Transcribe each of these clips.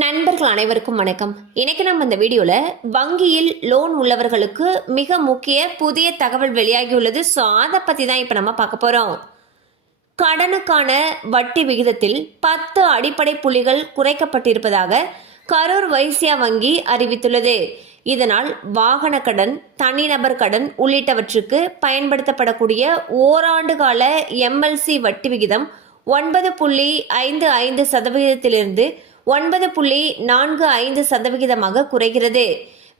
நண்பர்கள் அனைவருக்கும் வணக்கம். இன்னைக்கு நம்ம இந்த வீடியோல வங்கியில் லோன் உள்ளவர்களுக்கு மிக முக்கிய புதிய தகவல் வெளியாகியுள்ளது. ஸோ அதை பத்தி தான் இப்ப நம்ம பார்க்க போறோம். கடனுக்கான வட்டி விகிதத்தில் 10 அடிப்படை புள்ளிகள் குறைக்கப்பட்டிருப்பதாக கரூர் வைசியா வங்கி அறிவித்துள்ளது. இதனால் வாகன கடன், தனிநபர் கடன் உள்ளிட்டவற்றுக்கு பயன்படுத்தப்படக்கூடிய ஓராண்டு கால எம்எல்சி வட்டி விகிதம் 9.55% 9.45% குறைகிறது.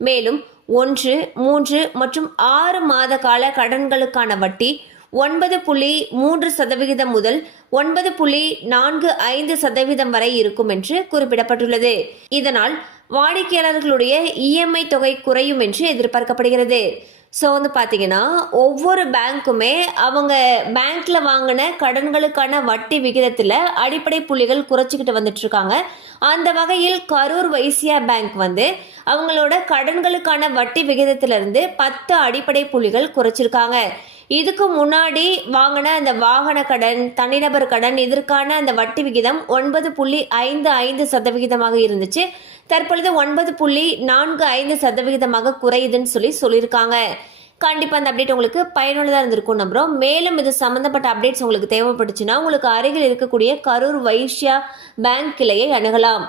மேலும் 1, 3 மற்றும் 6 மாத கால கடன்களுக்கான வட்டி 9.3% முதல் 9.45% வரை இருக்கும் என்று குறிப்பிடப்பட்டுள்ளது. இதனால் வாடிக்கையாளர்களுடைய இஎம்ஐ தொகை குறையும் என்று எதிர்பார்க்கப்படுகிறது. ஸோ பார்த்தீங்கன்னா ஒவ்வொரு பேங்க்குமே அவங்க பேங்க்ல வாங்கின கடன்களுக்கான வட்டி விகிதத்தில் அடிப்படை புள்ளிகள் குறைச்சிக்கிட்டு வந்துட்டு இருக்காங்க. அந்த வகையில் கரூர் வைசியா பேங்க் அவங்களோட கடன்களுக்கான வட்டி விகிதத்திலிருந்து 10 அடிப்படை புள்ளிகள் குறைச்சிருக்காங்க. இதுக்கு முன்னாடி வாங்கின அந்த வாகன கடன், தனிநபர் கடன் இதற்கான அந்த வட்டி விகிதம் 9.55% இருந்துச்சு. தற்பொழுது 9.45% குறையுதுன்னு சொல்லியிருக்காங்க. கண்டிப்பா அந்த அப்டேட் உங்களுக்கு பயனுள்ளதா இருந்திருக்கும் நம்புறோம். மேலும் இது சம்பந்தப்பட்ட அப்டேட்ஸ் உங்களுக்கு தேவைப்பட்டுச்சுன்னா உங்களுக்கு அருகில் இருக்கக்கூடிய கரூர் வைசியா பேங்க் கிளையை அணுகலாம்.